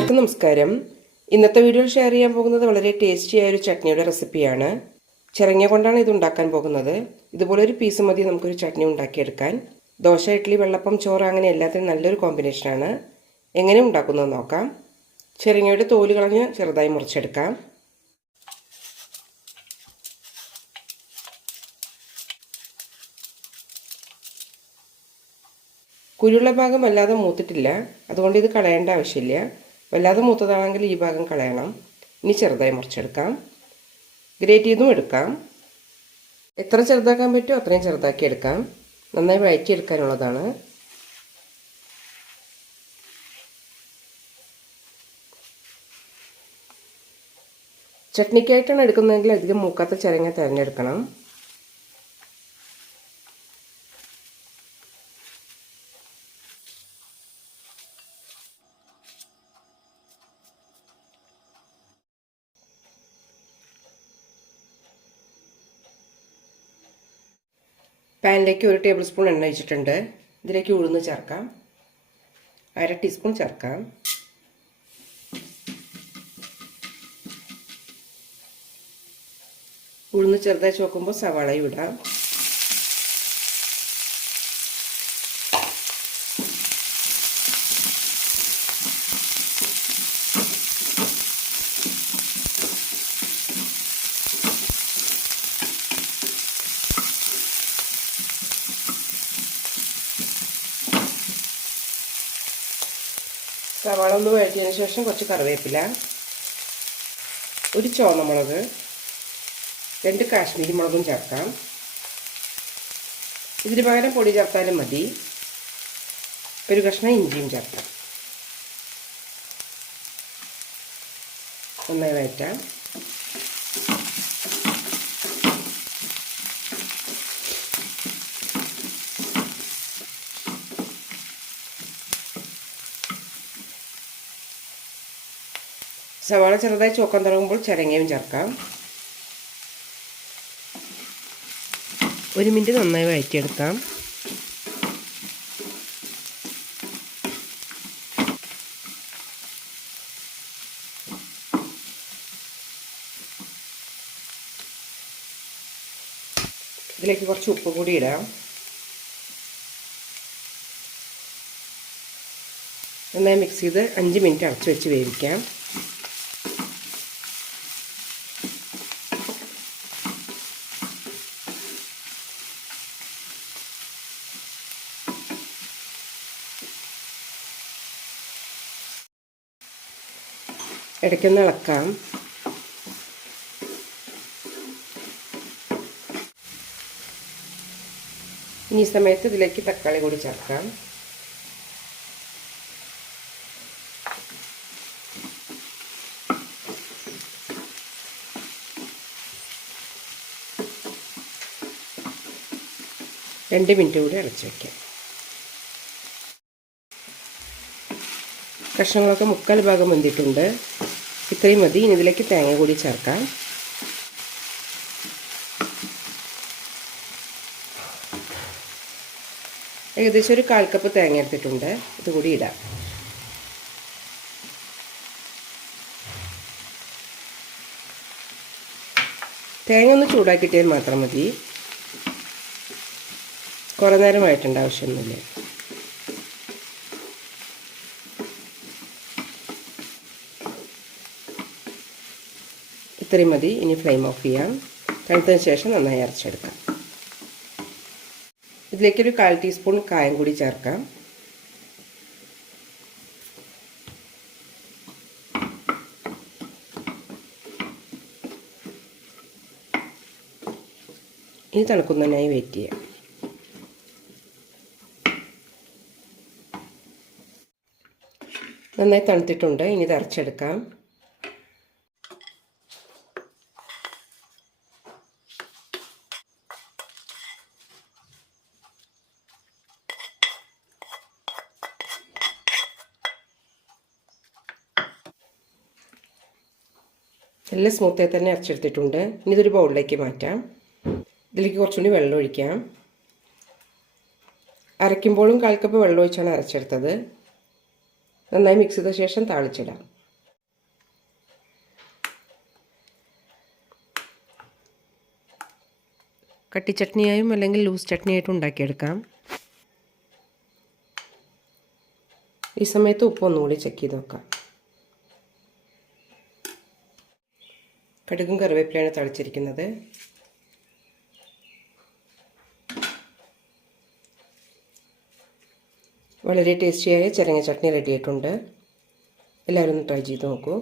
എല്ലാവർക്കും നമസ്കാരം. ഇന്നത്തെ വീഡിയോയിൽ ഷെയർ ചെയ്യാൻ പോകുന്നത് വളരെ ടേസ്റ്റിയായ ഒരു ചട്നിയുടെ റെസിപ്പിയാണ്. ചിരങ്ങ കൊണ്ടാണ് ഇത് ഉണ്ടാക്കാൻ പോകുന്നത്. ഇതുപോലെ ഒരു പീസ് മതി നമുക്കൊരു ചട്നി ഉണ്ടാക്കിയെടുക്കാൻ. ദോശ, ഇഡ്ഡലി, വെള്ളപ്പം, ചോറ് അങ്ങനെ എല്ലാത്തിനും നല്ലൊരു കോമ്പിനേഷനാണ്. എങ്ങനെ ഉണ്ടാക്കുന്നത് നോക്കാം. ചിരങ്ങയുടെ തോല് കളഞ്ഞ് ചെറുതായി മുറിച്ചെടുക്കാം. കുരുള്ള ഭാഗം വല്ലാതെ മൂത്തിട്ടില്ല, അതുകൊണ്ട് ഇത് കളയേണ്ട ആവശ്യമില്ല. വല്ലാതെ മൂത്തതാണെങ്കിൽ ഈ ഭാഗം കളയണം. ഇനി ചെറുതായി മുറിച്ചെടുക്കാം. ഗ്രേറ്റ് ചെയ്തും എടുക്കാം. എത്ര ചെറുതാക്കാൻ പറ്റുമോ അത്രയും ചെറുതാക്കി എടുക്കാം. നന്നായി വഴറ്റിയെടുക്കാനുള്ളതാണ്. ചട്നിക്കായിട്ടാണ് എടുക്കുന്നതെങ്കിൽ അധികം മൂക്കാത്ത ചിരങ്ങ തിരഞ്ഞെടുക്കണം. പാനിലേക്ക് 1 ടേബിൾ സ്പൂൺ എണ്ണ ഒഴിച്ചിട്ടുണ്ട്. ഇതിലേക്ക് ഉഴുന്ന് ചേർക്കാം. 1/2 ടീസ്പൂൺ ചേർക്കാം. ഉഴുന്ന് ചെറുതായി ചോക്കുമ്പോൾ സവാളയും ഇടാം. സവാള ഒന്ന് വഴറ്റിയതിന് ശേഷം കുറച്ച് കറിവേപ്പില, ഒരു ചുവന്നമുളക്, 2 കാശ്മീരി മുളകും ചേർക്കാം. ഇതിന് പകരം പൊടി ചേർത്താലും മതി. ഒരു കഷ്ണം ഇഞ്ചിയും ചേർക്കാം. നന്നായി വഴറ്റാം. സവാള ചെറുതായി ചോക്കാൻ തുടങ്ങുമ്പോൾ ചിരങ്ങയും ചേർക്കാം. 1 മിനിറ്റ് നന്നായി വഴറ്റിയെടുക്കാം. ഇതിലേക്ക് കുറച്ച് ഉപ്പ് കൂടി ഇടാം. നന്നായി മിക്സ് ചെയ്ത് 5 മിനിറ്റ് അടച്ചു വെച്ച് വേവിക്കാം. ഇടയ്ക്കൊന്ന് ഇളക്കാം. ഇനി ഈ സമയത്ത് ഇതിലേക്ക് തക്കാളി കൂടി ചേർക്കാം. രണ്ട് മിനിറ്റ് കൂടി അടച്ചു വയ്ക്കാം. കഷ്ണങ്ങളൊക്കെ 3/4 ഭാഗം വെന്തിട്ടുണ്ട്. ഇത്രയും മതി. ഇനി ഇതിലേക്ക് തേങ്ങ കൂടി ചേർക്കാം. ഏകദേശം ഒരു 1/4 കപ്പ് തേങ്ങ എടുത്തിട്ടുണ്ട്. ഇതുകൂടി ഇടാം. തേങ്ങ ഒന്ന് ചൂടാക്കിയിട്ടാൽ മാത്രം മതി. കുറേ നേരം വഴറ്റേണ്ട ആവശ്യമൊന്നുമില്ല. ഇത്രയും മതി. ഇനി ഫ്ലെയിം ഓഫ് ചെയ്യാം. തണുത്തതിന് ശേഷം നന്നായി അരച്ചെടുക്കാം. ഇതിലേക്കൊരു 1/4 ടീസ്പൂൺ കായം കൂടി ചേർക്കാം. ഇനി തണുക്കുന്നതിനായി വെയിറ്റ് ചെയ്യാം. നന്നായി തണുത്തിട്ടുണ്ട്. ഇനി ഇത് അരച്ചെടുക്കാം. നല്ല സ്മൂത്തായി തന്നെ അരച്ചെടുത്തിട്ടുണ്ട്. ഇനി ഇതൊരു ബൗളിലേക്ക് മാറ്റാം. ഇതിലേക്ക് കുറച്ചുകൂടി വെള്ളം ഒഴിക്കാം. അരയ്ക്കുമ്പോഴും 1/4 കപ്പ് വെള്ളം ഒഴിച്ചാണ് അരച്ചെടുത്തത്. നന്നായി മിക്സ് ചെയ്ത ശേഷം താളിച്ചിടാം. കട്ടി ചട്നിയായും അല്ലെങ്കിൽ ലൂസ് ചട്നിയായിട്ടും ഉണ്ടാക്കിയെടുക്കാം. ഈ സമയത്ത് ഉപ്പ് ഒന്നുകൂടി ചെക്ക് ചെയ്ത് നോക്കാം. കടുകും കറിവേപ്പിലയാണ് തളിച്ചിരിക്കുന്നത്. വളരെ ടേസ്റ്റിയായ ചിരങ്ങ ചട്നി റെഡി ആയിട്ടുണ്ട്. എല്ലാവരും ഒന്ന് ട്രൈ ചെയ്ത് നോക്കൂ.